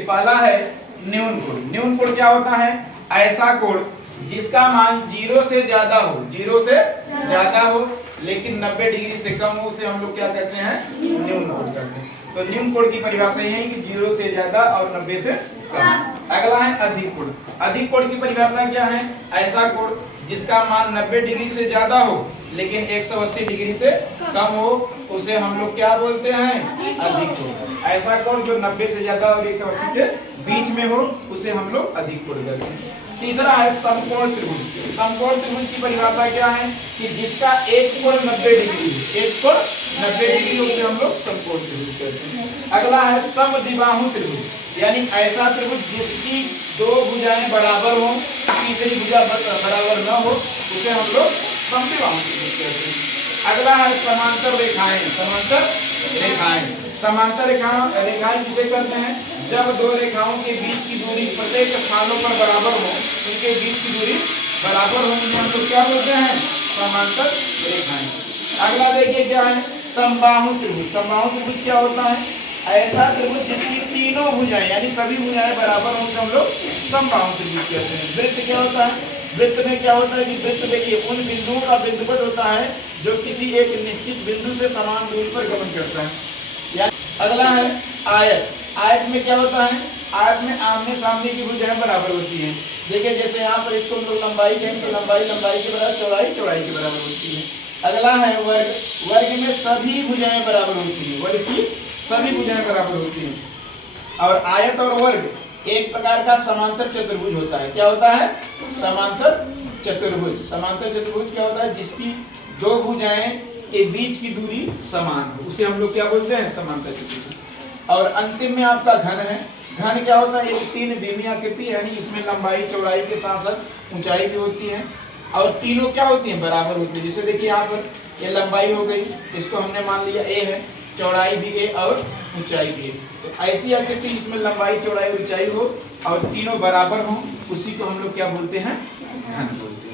पहला है न्यून कोण। न्यून कोण क्या होता है? ऐसा कोण जिसका मान 0 से ज्यादा हो, 0 से ज्यादा हो लेकिन 90 डिग्री से कम हो, उसे हम लोग क्या कहते हैं? न्यून कोण कहते हैं। तो न्यून कोण की परिभाषा यह है कि 0 से ज्यादा और 90 से कम। अगला है अधिक कोण। अधिक कोण की परिभाषा क्या है? ऐसा कोण जिसका मान 90 डिग्री से ज्यादा हो लेकिन 180 डिग्री से कम हो, उसे हम लोग क्या बोलते हैं? अधिक कोण। ऐसा कोण जो 90 से ज्यादा और 180 के बीच में हो, उसे हम लोग अधिक कोण कहते हैं। तीसरा है समकोण त्रिभुज। समकोण त्रिभुज की परिभाषा क्या है? कि जिसका एक कोण 90 डिग्री है, एक कोण 90 डिग्री, उसे हम लोग समकोण त्रिभुज कहते हैं। अगला है समद्विबाहु त्रिभुज, यानी ऐसा त्रिभुज जिसकी दो भुजाएं बराबर हो, तीसरी भुजा बराबर न हो, उसे हम लोग समद्विबाहु त्रिभुज कहते हैं। अगला है समांतर रेखाएं। समांतर रेखाएं, समांतर रेखाएं किसे कहते हैं? जब दो रेखाओं के बीच की दूरी प्रत्येक स्थानों पर बराबर हो, उनके बीच की दूरी बराबर हो, उन्हें हम लोग क्या बोलते हैं? समांतर रेखाएं। अगला देखिए क्या है? समबाहु त्रिभुज। समबाहु त्रिभुज क्या होता है? ऐसा त्रिभुज जिसकी तीनों भुजाएं यानी सभी भुजाएं बराबर हो, उसे हम लोग समबाहु त्रिभुज कहते हैं। वृत्त क्या होता है? वृत्त में क्या होता है कि वृत्त देखिए उन बिंदुओं का बिंदुपथ होता है जो किसी एक निश्चित बिंदु से समान दूरी पर गमन करता है। अगला है आयत। आयत में क्या होता है? आयत में आमने सामने की भुजाएं बराबर होती हैं। देखिए जैसे यहाँ पर इसको हम लोग लंबाई कहें तो लंबाई लंबाई के बराबर, चौड़ाई चौड़ाई के बराबर होती है। अगला है वर्ग। वर्ग में सभी भुजाएं बराबर होती हैं, वर्ग की सभी भुजाएं बराबर होती हैं। और आयत और वर्ग एक प्रकार का समांतर चतुर्भुज होता है। क्या होता है? समांतर चतुर्भुज। समांतर चतुर्भुज क्या होता है? जिसकी दो भुजाएं के बीच की दूरी समान हो, उसे हम लोग क्या बोलते हैं? समांतर चतुर्भुज। और अंतिम में आपका घन है। घन क्या होता है? एक तीन विमीय आकृति, यानी इसमें लंबाई चौड़ाई के साथ साथ ऊंचाई भी होती है और तीनों क्या होती हैं? बराबर होती है। जैसे देखिए यहाँ पर ये लंबाई हो गई, इसको हमने मान लिया a है, चौड़ाई भी a और ऊंचाई भी है। तो ऐसी आकृति इसमें लंबाई चौड़ाई ऊंचाई हो और तीनों बराबर हो, उसी को हम लोग क्या बोलते हैं? घन बोलते हैं।